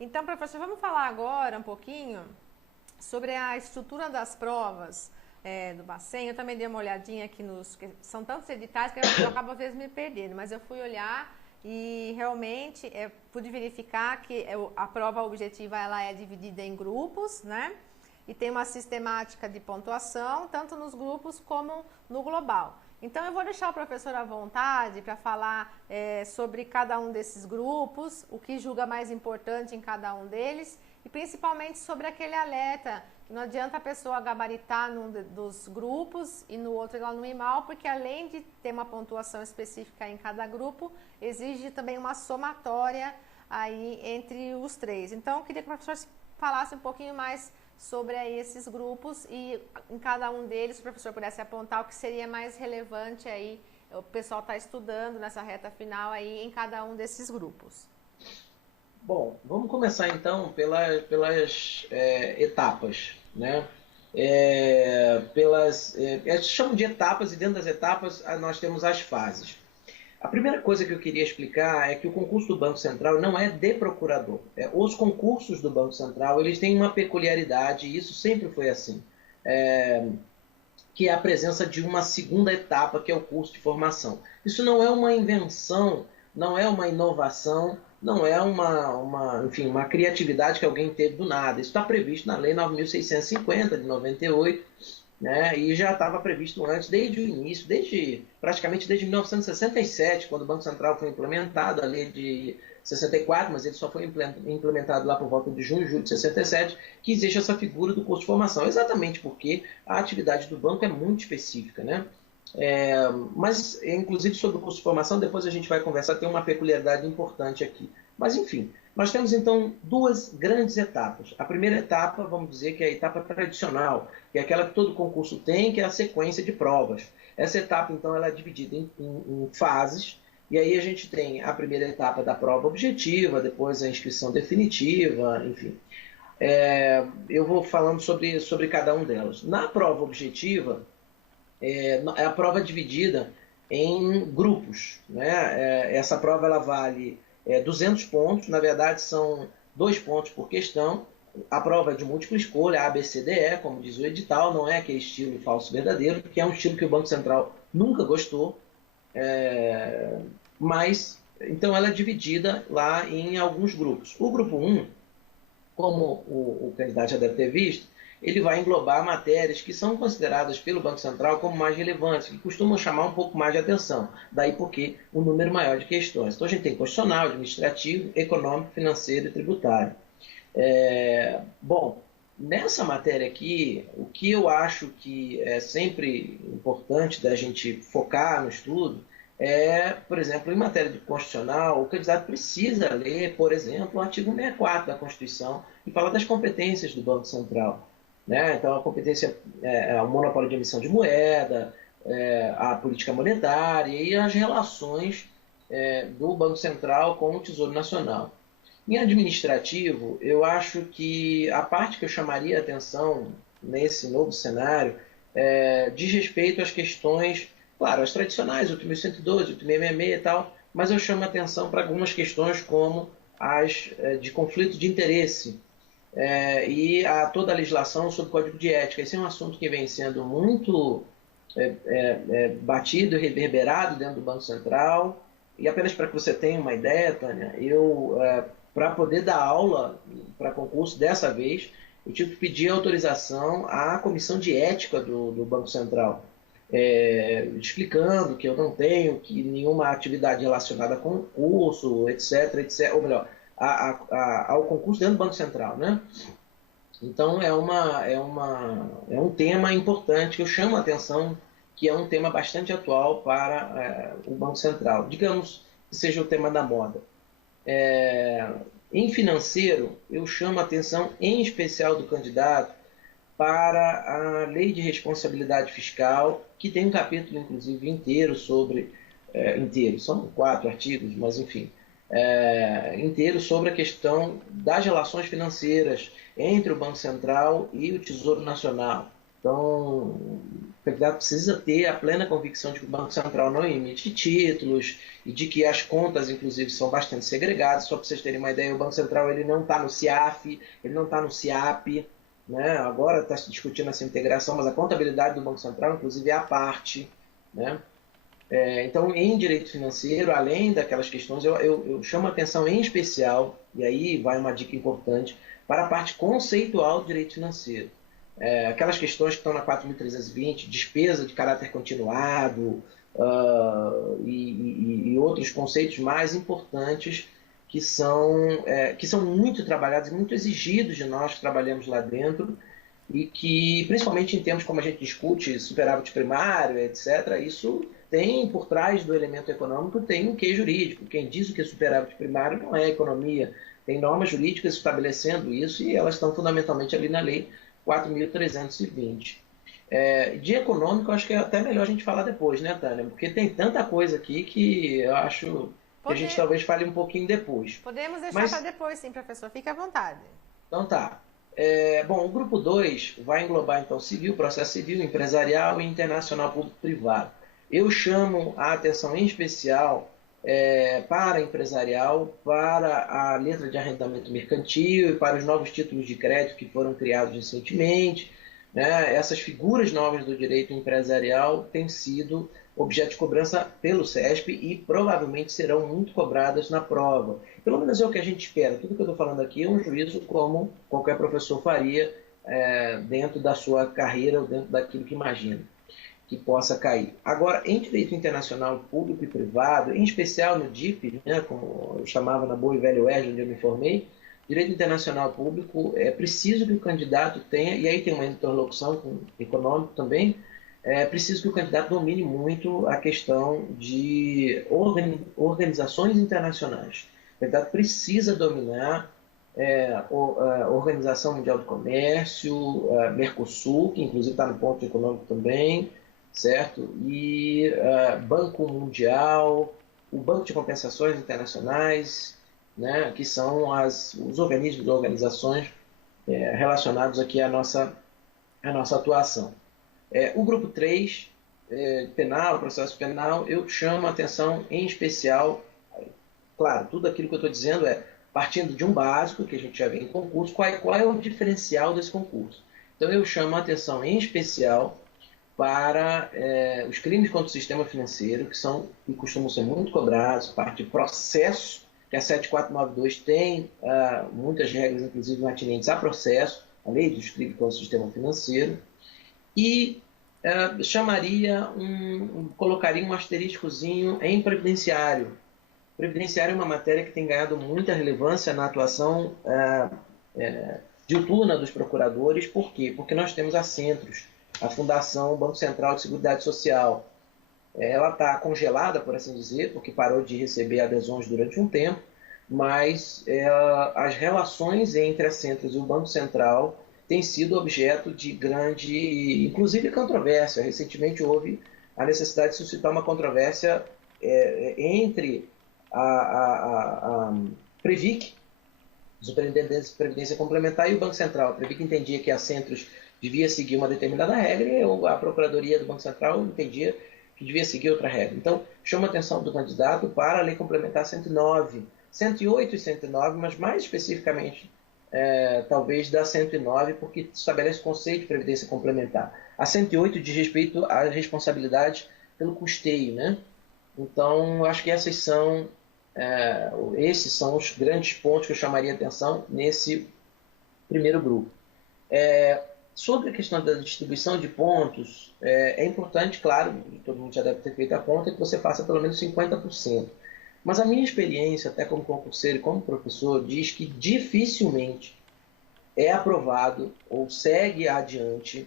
Então, professor, vamos falar agora um pouquinho sobre a estrutura das provas do Bacen. Eu também dei uma olhadinha aqui são tantos editais que eu acabo às vezes me perdendo, mas eu fui olhar e realmente pude verificar que a prova objetiva ela é dividida em grupos, né? E tem uma sistemática de pontuação, tanto nos grupos como no global. Então, eu vou deixar o professor à vontade para falar sobre cada um desses grupos, o que julga mais importante em cada um deles, e principalmente sobre aquele alerta, que não adianta a pessoa gabaritar num dos grupos e no outro ela não ir mal, porque além de ter uma pontuação específica em cada grupo, exige também uma somatória aí entre os três. Então, eu queria que o professor falasse um pouquinho mais sobre aí esses grupos e em cada um deles o professor pudesse apontar o que seria mais relevante aí, o pessoal está estudando nessa reta final aí em cada um desses grupos. Bom, vamos começar então pelas etapas, né? Chamam de etapas e dentro das etapas nós temos as fases. A primeira coisa que eu queria explicar é que o concurso do Banco Central não é de procurador. Os concursos do Banco Central eles têm uma peculiaridade, e isso sempre foi assim, que é a presença de uma segunda etapa, que é o curso de formação. Isso não é uma invenção, não é uma inovação, não é enfim, uma criatividade que alguém teve do nada. Isso está previsto na Lei 9.650, de 98, né? E já estava previsto antes, desde o início, praticamente desde 1967, quando o Banco Central foi implementado, a lei de 64, mas ele só foi implementado lá por volta de junho, julho de 67, que existe essa figura do curso de formação, exatamente porque a atividade do banco é muito específica, né? Mas, inclusive, sobre o curso de formação, depois a gente vai conversar, tem uma peculiaridade importante aqui. Mas, enfim, nós temos, então, duas grandes etapas. A primeira etapa, vamos dizer que é a etapa tradicional, que é aquela que todo concurso tem, que é a sequência de provas. Essa etapa, então, ela é dividida em fases, e aí a gente tem a primeira etapa da prova objetiva, depois a inscrição definitiva, enfim. Eu vou falando sobre cada um delas. Na prova objetiva, a prova é dividida em grupos, né? Essa prova ela vale 200 pontos, na verdade são 2 pontos por questão. A prova é de múltipla escolha, A, B, C, D, E, como diz o edital, não é aquele estilo falso verdadeiro, que é um estilo que o Banco Central nunca gostou, mas então ela é dividida lá em alguns grupos. O grupo um, como o candidato já deve ter visto, ele vai englobar matérias que são consideradas pelo Banco Central como mais relevantes, que costumam chamar um pouco mais de atenção. Daí porque um número maior de questões. Então a gente tem constitucional, administrativo, econômico, financeiro e tributário. Bom, nessa matéria aqui, o que eu acho que é sempre importante da gente focar no estudo por exemplo, em matéria de constitucional, o candidato precisa ler, por exemplo, o artigo 64 da Constituição, que fala das competências do Banco Central. Né? Então, a competência é o monopólio de emissão de moeda, a política monetária e as relações do Banco Central com o Tesouro Nacional. Em administrativo, eu acho que a parte que eu chamaria a atenção nesse novo cenário diz respeito às questões, claro, as tradicionais, o 8.112, o 8.666 e tal, mas eu chamo a atenção para algumas questões como as de conflito de interesse e toda a legislação sobre o Código de Ética. Esse é um assunto que vem sendo muito batido e reverberado dentro do Banco Central. E apenas para que você tenha uma ideia, Tânia, para poder dar aula para concurso dessa vez, eu tive que pedir autorização à Comissão de Ética do Banco Central, explicando que eu não tenho que nenhuma atividade relacionada a concurso, etc, etc, ou melhor, ao concurso dentro do Banco Central, né? Então é um tema importante que eu chamo a atenção, que é um tema bastante atual para o Banco Central. Digamos que seja o tema da moda. Em financeiro, eu chamo a atenção em especial do candidato para a Lei de Responsabilidade Fiscal, que tem um capítulo, inclusive, inteiro sobre... inteiro, são 4 artigos, mas enfim, inteiro sobre a questão das relações financeiras entre o Banco Central e o Tesouro Nacional. Então, o candidato precisa ter a plena convicção de que o Banco Central não emite títulos e de que as contas, inclusive, são bastante segregadas. Só para vocês terem uma ideia, o Banco Central ele não está no CIAF, ele não está no CIAP, né? Agora está se discutindo essa integração, mas a contabilidade do Banco Central, inclusive, é à parte, né? Então, em direito financeiro, além daquelas questões, eu chamo a atenção em especial, e aí vai uma dica importante, para a parte conceitual do direito financeiro. Aquelas questões que estão na 4.320, despesa de caráter continuado, e outros conceitos mais importantes que são muito trabalhados e muito exigidos de nós que trabalhamos lá dentro, e que, principalmente em termos como a gente discute, superávit primário, etc., isso tem, por trás do elemento econômico, tem um quê jurídico. Quem diz o que é superávit primário não é economia. Tem normas jurídicas estabelecendo isso e elas estão fundamentalmente ali na Lei 4.320. De econômico, acho que é até melhor a gente falar depois, né, Tânia? Porque tem tanta coisa aqui que eu acho que a gente talvez fale um pouquinho depois. Podemos deixar para depois, sim, professor. Fique à vontade. Então tá. Bom, o grupo 2 vai englobar, então, civil, processo civil, empresarial e internacional público-privado. Eu chamo a atenção em especial para empresarial, para a letra de arrendamento mercantil e para os novos títulos de crédito que foram criados recentemente. Né? Essas figuras novas do direito empresarial têm sido objeto de cobrança pelo CESP e provavelmente serão muito cobradas na prova. Pelo menos é o que a gente espera. Tudo que eu estou falando aqui é um juízo como qualquer professor faria dentro da sua carreira ou dentro daquilo que imagina que possa cair. Agora, em direito internacional público e privado, em especial no DIP, né, como eu chamava na boa e velha UERJ, onde eu me formei, direito internacional público, é preciso que o candidato tenha, e aí tem uma interlocução com o econômico também, é preciso que o candidato domine muito a questão de organizações internacionais. O candidato precisa dominar a Organização Mundial do Comércio, Mercosul, que inclusive está no ponto econômico também, certo? E Banco Mundial, o Banco de Compensações Internacionais, né, que são os organismos e organizações relacionados aqui à nossa atuação. O grupo 3, penal, processo penal, eu chamo a atenção em especial, claro, tudo aquilo que eu estou dizendo partindo de um básico, que a gente já vê em concurso, qual é o diferencial desse concurso. Então eu chamo a atenção em especial para os crimes contra o sistema financeiro, que costumam ser muito cobrados, parte de processo, que a 7492 tem muitas regras, inclusive atinentes a processo, a lei dos crimes contra o sistema financeiro, e colocaria um asteriscozinho em previdenciário. Previdenciário é uma matéria que tem ganhado muita relevância na atuação diuturna dos procuradores. Por quê? Porque nós temos a Centros, a Fundação Banco Central de Seguridade Social. Ela está congelada, por assim dizer, porque parou de receber adesões durante um tempo, mas as relações entre a Centros e o Banco Central têm sido objeto de grande, inclusive, controvérsia. Recentemente houve a necessidade de suscitar uma controvérsia entre a Previc, Superintendência de Previdência Complementar, e o Banco Central. A Previc entendia que a Centros devia seguir uma determinada regra e a Procuradoria do Banco Central entendia que devia seguir outra regra. Então, chama a atenção do candidato para a Lei Complementar 109, 108 e 109, mas mais especificamente, talvez da 109, porque estabelece o conceito de previdência complementar. A 108 diz respeito à responsabilidade pelo custeio, né? Então, acho que esses são os grandes pontos que eu chamaria a atenção nesse primeiro grupo. Sobre a questão da distribuição de pontos, é importante, claro, todo mundo já deve ter feito a conta, que você faça pelo menos 50%. Mas a minha experiência, até como concurseiro e como professor, diz que dificilmente é aprovado ou segue adiante,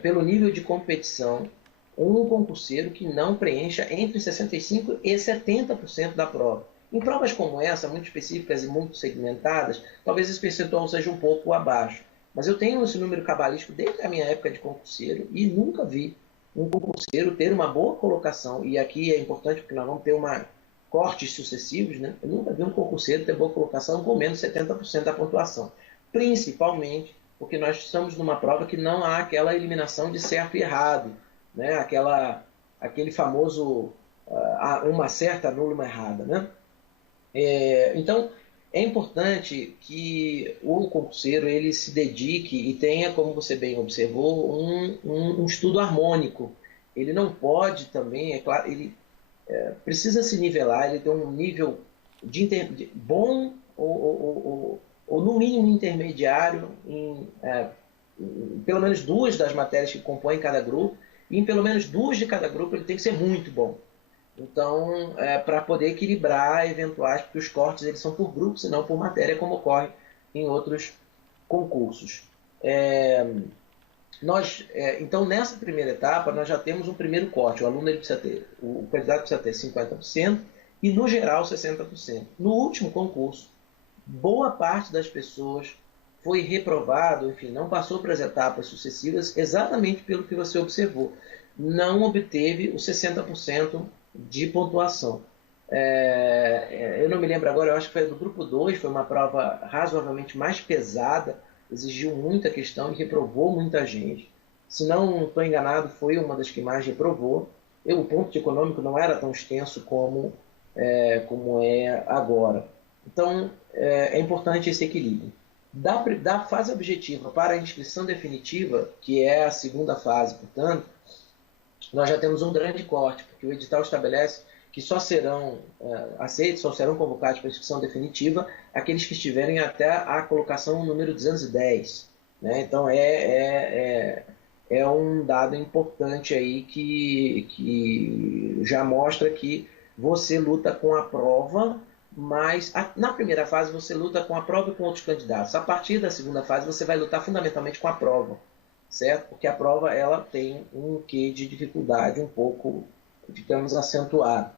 pelo nível de competição, um concurseiro que não preencha entre 65% e 70% da prova. Em provas como essa, muito específicas e muito segmentadas, talvez esse percentual seja um pouco abaixo. Mas eu tenho esse número cabalístico desde a minha época de concurseiro e nunca vi um concurseiro ter uma boa colocação, e aqui é importante porque nós vamos ter cortes sucessivos, eu nunca vi um concurseiro ter boa colocação com menos de 70% da pontuação. Principalmente porque nós estamos numa prova que não há aquela eliminação de certo e errado, né? Aquele famoso uma certa, nula, uma errada, né? Então, é importante que o concurseiro ele se dedique e tenha, como você bem observou, um estudo harmônico. Ele não pode também, é claro, ele precisa se nivelar, ele tem um nível de bom ou no mínimo intermediário em pelo menos 2 das matérias que compõem cada grupo, e em pelo menos 2 de cada grupo ele tem que ser muito bom. Então, para poder equilibrar eventuais, porque os cortes eles são por grupo, e não por matéria, como ocorre em outros concursos. Então, nessa primeira etapa, nós já temos um primeiro corte. O candidato precisa ter 50% e, no geral, 60%. No último concurso, boa parte das pessoas foi reprovado, enfim, não passou para as etapas sucessivas, exatamente pelo que você observou. Não obteve os 60% de pontuação. Eu não me lembro agora, eu acho que foi do grupo 2, foi uma prova razoavelmente mais pesada, exigiu muita questão e reprovou muita gente. Se não estou enganado, foi uma das que mais reprovou. O ponto econômico não era tão extenso como é agora. Então, é importante esse equilíbrio. Da fase objetiva para a inscrição definitiva, que é a segunda fase, portanto, nós já temos um grande corte, porque o edital estabelece que só serão aceitos, só serão convocados para a inscrição definitiva aqueles que estiverem até a colocação número 210. Né? Então, é um dado importante aí que já mostra que você luta com a prova, mas na primeira fase você luta com a prova e com outros candidatos. A partir da segunda fase você vai lutar fundamentalmente com a prova, certo? Porque a prova ela tem um quê de dificuldade um pouco, digamos, acentuado.